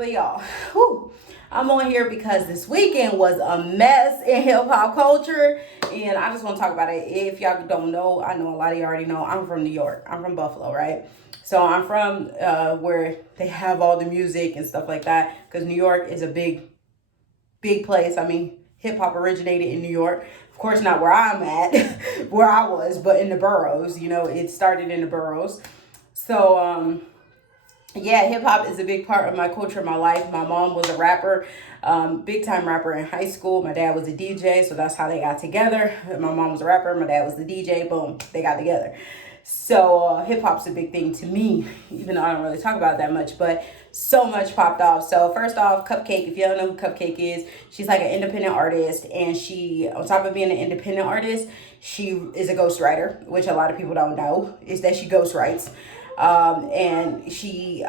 But y'all, I'm on here because this weekend was a mess in hip hop culture, and I just want to talk about it. If y'all don't know, I know a lot of you already know, I'm from New York. I'm from Buffalo, right? So I'm from where they have all the music and stuff like that, because New York is a big place. I mean, hip hop originated in New York. Of course, not where I'm at, where I was, but in the boroughs. You know, it started in the boroughs. So, yeah, hip hop is a big part of my culture, my life. My mom was a rapper, big time rapper in high school. My dad was a DJ, so that's how they got together. My mom was a rapper, my dad was the DJ. Boom, they got together. So hip hop's a big thing to me, even though I don't really talk about it that much, but so much popped off. So first off, CUPCAKKE, if you don't know who CUPCAKKE is, she's like an independent artist, and she, on top of being an independent artist, she is a ghostwriter, which a lot of people don't know, is that she ghostwrites. And she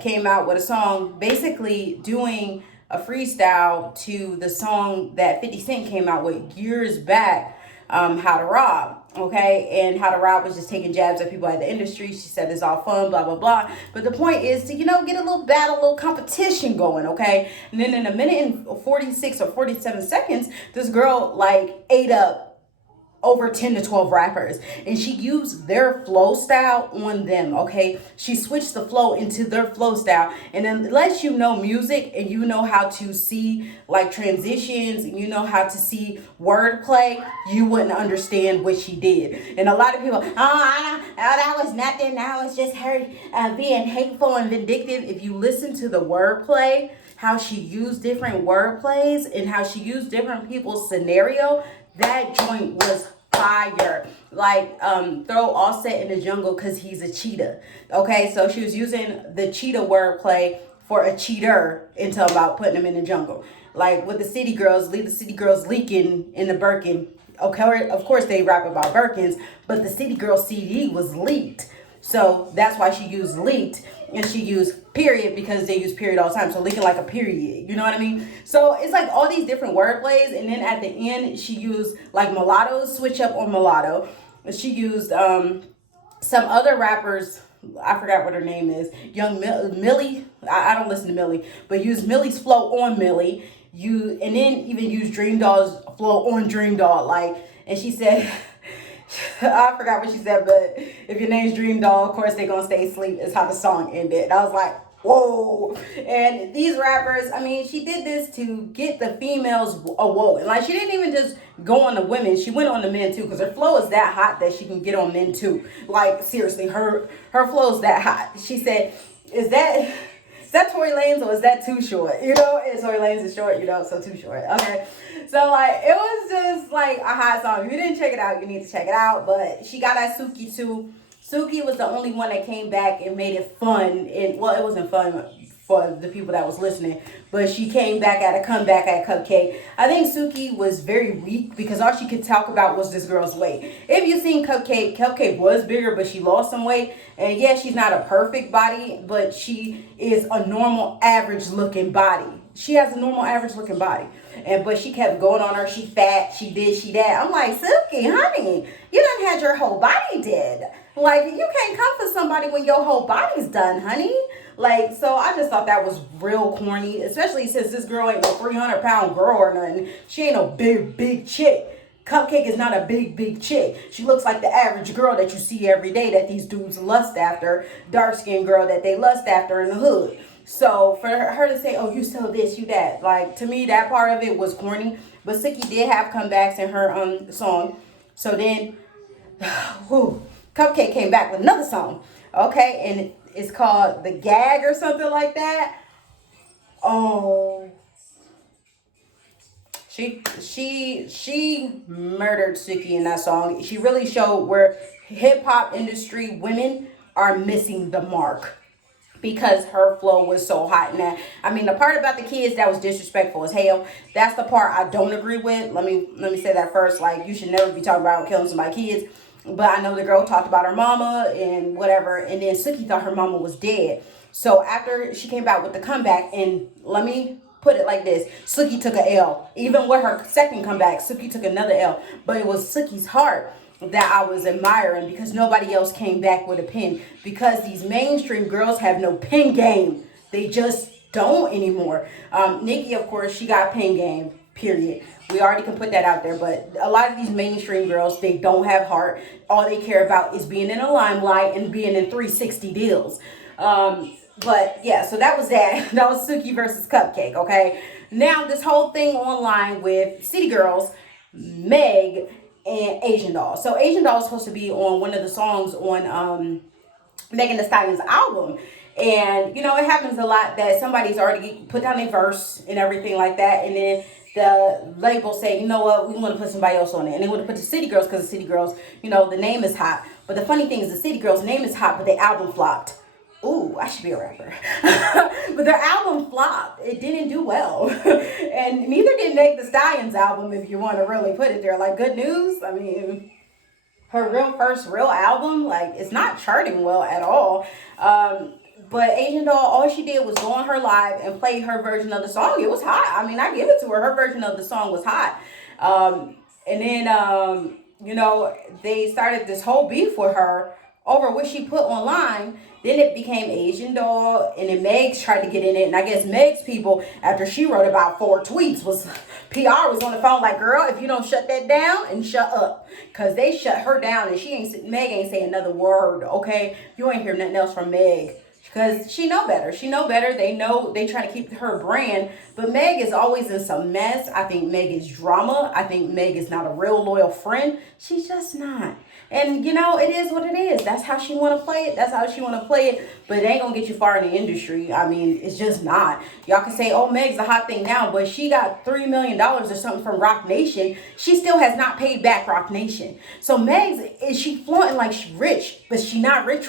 came out with a song basically doing a freestyle to the song that 50 Cent came out with years back, How to Rob. Okay, and How to Rob was just taking jabs at people at the industry. She said it's all fun, blah, blah, blah. But the point is to, get a little battle, a little competition going, okay? And then in a minute and 46 or 47 seconds, this girl ate up over 10 to 12 rappers, and she used their flow style on them. Okay, she switched the flow into their flow style, and then unless you know music and you know how to see transitions and you know how to see wordplay, you wouldn't understand what she did. And a lot of people, that was nothing, that was just her being hateful and vindictive. If you listen to the wordplay, how she used different wordplays and how she used different people's scenario, that joint was fire. Throw Offset in the jungle because he's a cheetah. Okay, so she was using the cheetah wordplay for a cheater until about putting him in the jungle. Like with the City Girls, leave the City Girls leaking in the Birkin. Okay, of course they rap about Birkins, but the City Girls CD was leaked. So that's why she used leaked, and she used period because they use period all the time. So leaking like a period, you know what I mean? So it's like all these different word plays. And then at the end, she used mulatto, switch up on mulatto. She used some other rappers. I forgot what her name is. Young Millie. I don't listen to Millie, but use Millie's flow on Millie. And then even use Dream Doll's flow on Dream Doll. And she said, I forgot what she said, but if your name's Dream Doll, of course they're gonna stay asleep, is how the song ended. And I was like, whoa. And these rappers, she did this to get the females awoke. And she didn't even just go on the women, she went on the men too, because her flow is that hot that she can get on men too. Seriously, her flow is that hot. She said, is that Tory Lanez or is that Too Short? And Tory Lanez is short, so Too Short. Okay. So it was just a hot song. If you didn't check it out, you need to check it out. But she got that Suki too. Suki was the only one that came back and made it fun. It wasn't fun for the people that was listening, but she came back at a comeback at CUPCAKKE. I think Suki was very weak because all she could talk about was this girl's weight. If you've seen CUPCAKKE was bigger, but she lost some weight. And yeah, she's not a perfect body, but she is a normal average looking body. She has a normal average looking body. But she kept going on her, she fat, she this, she that. I'm like, Suki, honey, you done had your whole body dead. You can't come for somebody when your whole body's done, honey. So I just thought that was real corny, especially since this girl ain't no 300-pound girl or nothing. She ain't no big chick. CUPCAKKE is not a big chick. She looks like the average girl that you see every day that these dudes lust after, dark-skinned girl that they lust after in the hood. So for her to say, oh, you sell this, you that, to me, that part of it was corny. But Suki did have comebacks in her song. So then, CUPCAKKE came back with another song. Okay, and it's called The Gag or something like that. Oh. She murdered Suki in that song. She really showed where hip-hop industry women are missing the mark, because her flow was so hot in that. The part about the kids that was disrespectful as hell, that's the part I don't agree with. Let me say that first. You should never be talking about killing somebody's kids. But I know the girl talked about her mama and whatever, and then Suki thought her mama was dead. So after she came back with the comeback, and let me put it like this, Suki took a L. Even with her second comeback, Suki took another L. But it was Suki's heart that I was admiring, because nobody else came back with a pen. Because these mainstream girls have no pen game. They just don't anymore. Nicki, of course, she got pen game, period. We already can put that out there, but a lot of these mainstream girls, they don't have heart. All they care about is being in the limelight and being in 360 deals. But yeah, so that was that. That was Suki versus CUPCAKKE, okay? Now, this whole thing online with City Girls, Meg, and Asian Doll. So Asian Doll is supposed to be on one of the songs on Megan Thee Stallion's album. And, you know, it happens a lot that somebody's already put down a verse and everything like that. And then the label say, you know what, we want to put somebody else on it. And they want to put the City Girls because the City Girls, you know, the name is hot. But the funny thing is the City Girls' name is hot, but the album flopped. Ooh, I should be a rapper. But their album flopped. It didn't do well. And neither did Meg Thee Stallion's album, if you want to really put it there. Like, good news. I mean, her first real album, like, it's not charting well at all. But Asian Doll, all she did was go on her live and play her version of the song. It was hot. I mean, I give it to her. Her version of the song was hot. And then, you know, they started this whole beef with her over what she put online. Then it became Asian Doll, and then Meg tried to get in it. And I guess Meg's people, after she wrote about 4 tweets, PR was on the phone like, girl, if you don't shut that down, and shut up. Because they shut her down, and Meg ain't say another word, okay? You ain't hear nothing else from Meg. Because she know better. She know better. They know they try to keep her brand. But Meg is always in some mess. I think Meg is drama. I think Meg is not a real loyal friend. She's just not. And, you know, it is what it is. That's how she want to play it. That's how she want to play it. But it ain't going to get you far in the industry. I mean, it's just not. Y'all can say, oh, Meg's the hot thing now. But she got $3 million or something from Roc Nation. She still has not paid back Roc Nation. So Meg's, is she flaunting like she's rich? But she not rich.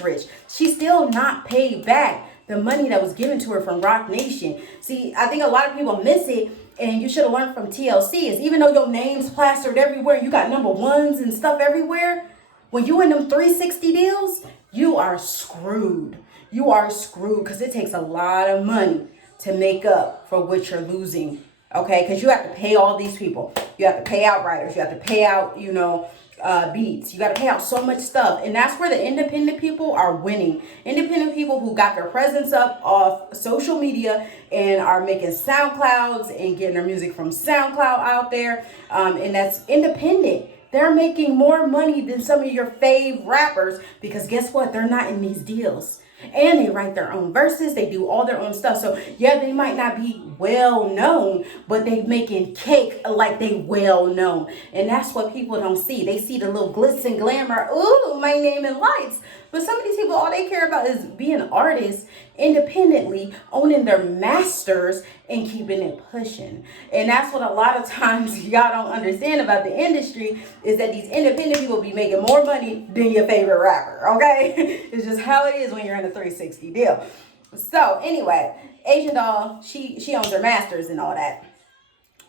She still not paid back the money that was given to her from Roc Nation. See, I think a lot of people miss it. And you should have learned from TLC is even though your name's plastered everywhere, you got #1s and stuff everywhere. When you in them 360 deals, you are screwed. You are screwed because it takes a lot of money to make up for what you're losing. Okay, because you have to pay all these people. You have to pay out writers. You have to pay out, you know, beats. You got to pay out so much stuff. And that's where the independent people are winning. Independent people who got their presence up off social media and are making SoundClouds and getting their music from SoundCloud out there. And that's independent. They're making more money than some of your fave rappers because guess what? They're not in these deals. And they write their own verses. They do all their own stuff. So, yeah, they might not be well known, but they making cake like they well known. And that's what people don't see. They see the little glitz and glamour. Ooh, my name and lights. But some of these people, all they care about is being artists independently, owning their masters, and keeping it pushing. And that's what a lot of times y'all don't understand about the industry is that these independent people be making more money than your favorite rapper, okay? It's just how it is when you're in a 360 deal. So anyway, Asian Doll, she owns her masters and all that.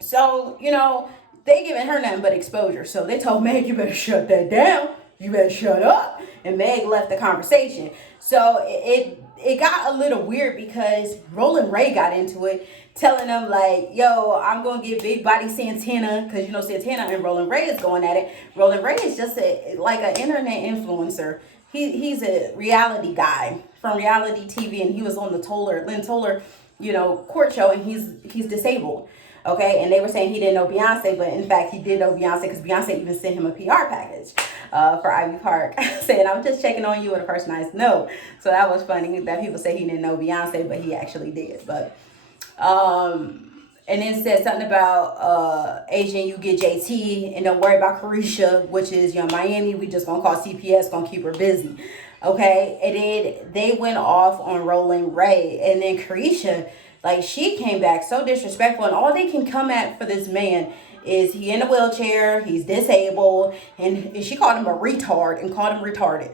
So, you know, they giving her nothing but exposure. So they told Meg, you better shut that down. You better shut up. And Meg left the conversation. So it got a little weird because Roland Ray got into it, telling them like, yo, I'm going to get Big Body Santana, because, you know, Santana and Roland Ray is going at it. Roland Ray is just like an internet influencer. He's a reality guy from reality TV, and he was on the Lynn Toller, you know, court show, and he's disabled. Okay, and they were saying he didn't know Beyonce, but in fact, he did know Beyonce because Beyonce even sent him a PR package for Ivy Park saying, I'm just checking on you with a person I know. So that was funny that people say he didn't know Beyonce, but he actually did. But, and then said something about Asian, you get JT, and don't worry about Carisha, which is, you know, Miami, we just gonna call CPS, gonna keep her busy. Okay, and then they went off on Roland Ray, and then Carisha, like, she came back so disrespectful, and all they can come at for this man is he in a wheelchair, he's disabled, and she called him a retard and called him retarded.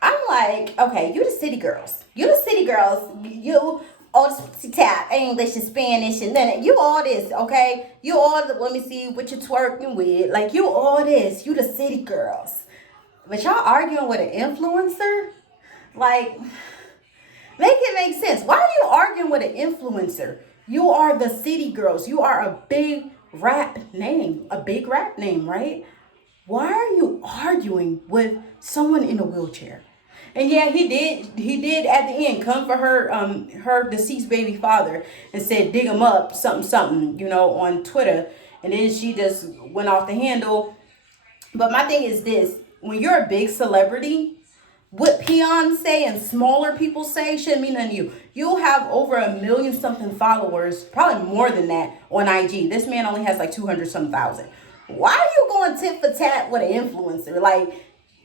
I'm like, okay, you the city girls. You the city girls. You all the tap, English and Spanish and then you all this, okay? You all, let me see what you twerking with. Like, you all this. You the city girls. But y'all arguing with an influencer? Like, make it make sense. Why are you arguing with an influencer? You are the city girls. You are a big rap name. A big rap name, right? Why are you arguing with someone in a wheelchair? And yeah, he did at the end come for her deceased baby father and said dig him up, something something, on Twitter. And then she just went off the handle. But my thing is this: when you're a big celebrity, what peons say and smaller people say shouldn't mean nothing to you. You'll have over 1 million something followers, probably more than that, on IG. This man only has like 200 some thousand. Why are you going tit for tat with an influencer? Like,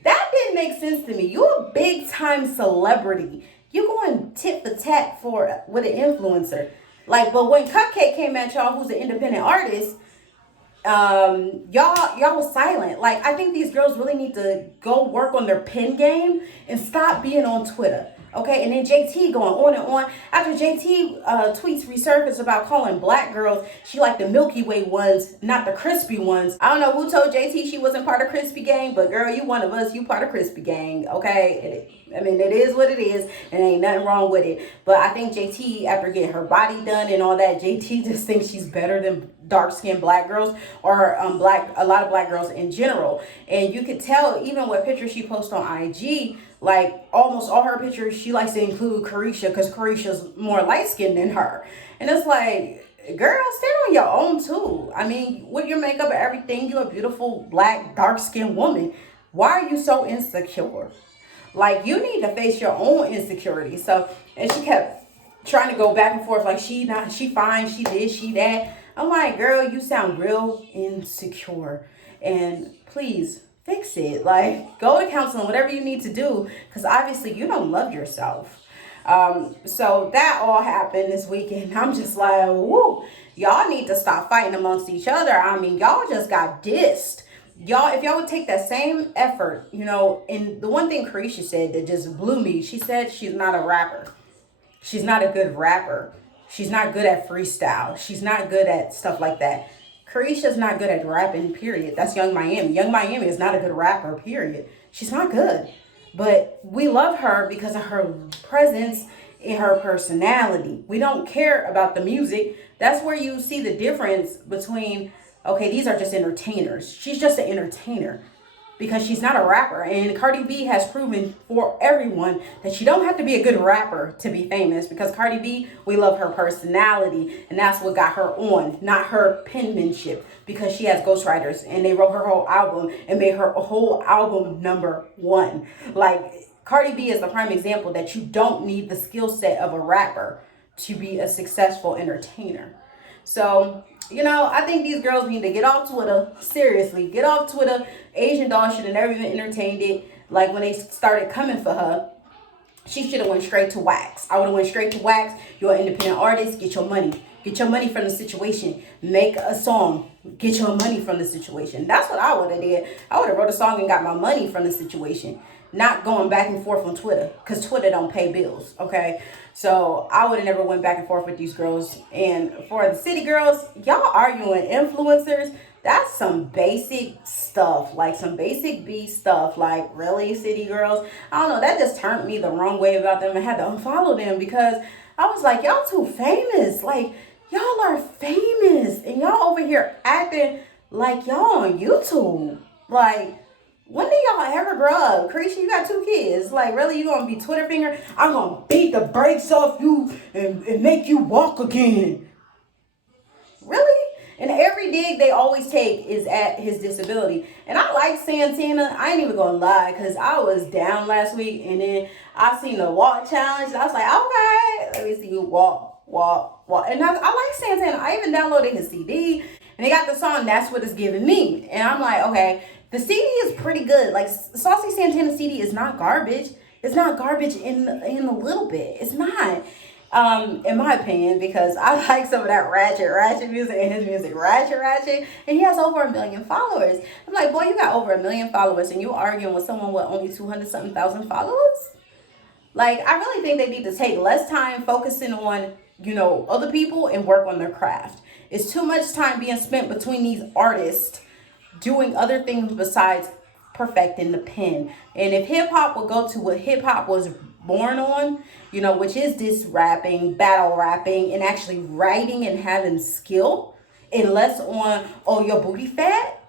that didn't make sense to me. You're a big time celebrity. You going tit for tat with an influencer. Like, but when CUPCAKKE came at y'all, who's an independent artist, y'all was silent. Like, I think these girls really need to go work on their pen game and stop being on Twitter. Okay, and then JT going on and on. After JT tweets resurfaced about calling black girls, she like the Milky Way ones, not the crispy ones. I don't know who told JT she wasn't part of Crispy Gang, but girl, you one of us, you part of Crispy Gang, okay? It is what it is, and ain't nothing wrong with it. But I think JT, after getting her body done and all that, JT just thinks she's better than dark-skinned black girls or a lot of black girls in general. And you could tell even with pictures she posts on IG, like almost all her pictures, she likes to include Carisha because Carisha's more light-skinned than her. And it's like, girl, stand on your own too. I mean, with your makeup and everything, you're a beautiful black dark-skinned woman. Why are you so insecure? Like, you need to face your own insecurity. So, and she kept trying to go back and forth like she fine, she this, she that. I'm like, girl, you sound real insecure, and please fix it. Like, go to counseling, whatever you need to do, because obviously you don't love yourself. So that all happened this weekend. I'm just like, woo, y'all need to stop fighting amongst each other. I mean, y'all just got dissed. Y'all, if y'all would take that same effort, and the one thing Carisha said that just blew me, she said she's not a rapper. She's not a good rapper. She's not good at freestyle. She's not good at stuff like that. Carisha's not good at rapping, period. That's Young Miami. Young Miami is not a good rapper, period. She's not good. But we love her because of her presence and her personality. We don't care about the music. That's where you see the difference between, okay, these are just entertainers. She's just an entertainer because she's not a rapper. And Cardi B has proven for everyone that you don't have to be a good rapper to be famous, because Cardi B, we love her personality, and that's what got her on, not her penmanship, because she has ghostwriters and they wrote her whole album and made her whole album #1. Like, Cardi B is the prime example that you don't need the skill set of a rapper to be a successful entertainer. So, I think these girls need to get off Twitter. Seriously, get off Twitter. Asian Doll should have never even entertained it. Like, when they started coming for her, she should have went straight to wax. I would have went straight to wax. You're an independent artist. Get your money. Get your money from the situation. Make a song. Get your money from the situation. That's what I would have did. I would have wrote a song and got my money from the situation. Not going back and forth on Twitter, because Twitter don't pay bills, okay? So I would have never went back and forth with these girls. And for the City Girls, y'all arguing influencers, that's some basic stuff, like some basic B stuff. Like, really, City Girls? I don't know, that just turned me the wrong way about them. I had to unfollow them because I was like, y'all too famous. Like, y'all are famous and y'all over here acting like y'all on YouTube. Like, when did y'all ever grow up? Carisha, you got 2 kids. Like, really, you gonna be Twitter finger? I'm gonna beat the brakes off you and make you walk again. Really? And every dig they always take is at his disability. And I like Santana. I ain't even gonna lie, because I was down last week and then I seen the walk challenge. And I was like, okay, let me see you walk. And I like Santana. I even downloaded his CD. And they got the song That's What It's Giving Me. And I'm like, okay, the CD is pretty good. Like, Saucy Santana CD is not garbage. It's not garbage in a little bit. It's not. In my opinion, because I like some of that ratchet music, and his music ratchet, and he has over 1 million followers. I'm like, boy, you got over 1 million followers and you arguing with someone with only 200-something thousand followers? Like, I really think they need to take less time focusing on, other people and work on their craft. It's too much time being spent between these artists doing other things besides perfecting the pen. And if hip-hop would go to what hip-hop was born on, which is this rapping, battle rapping, and actually writing and having skill, and less on, oh, your booty fat,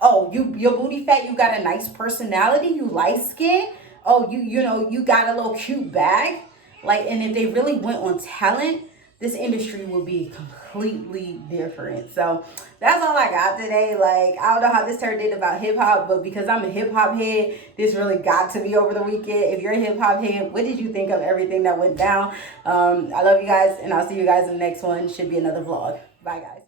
oh, your booty fat, you got a nice personality, you light skin, oh, you know, you got a little cute bag. Like, and if they really went on talent, this industry would be completely different. So that's all I got today. Like, I don't know how this turned in about hip hop, but because I'm a hip hop head, this really got to me over the weekend. If you're a hip hop head, what did you think of everything that went down? I love you guys, and I'll see you guys in the next one. Should be another vlog. Bye, guys.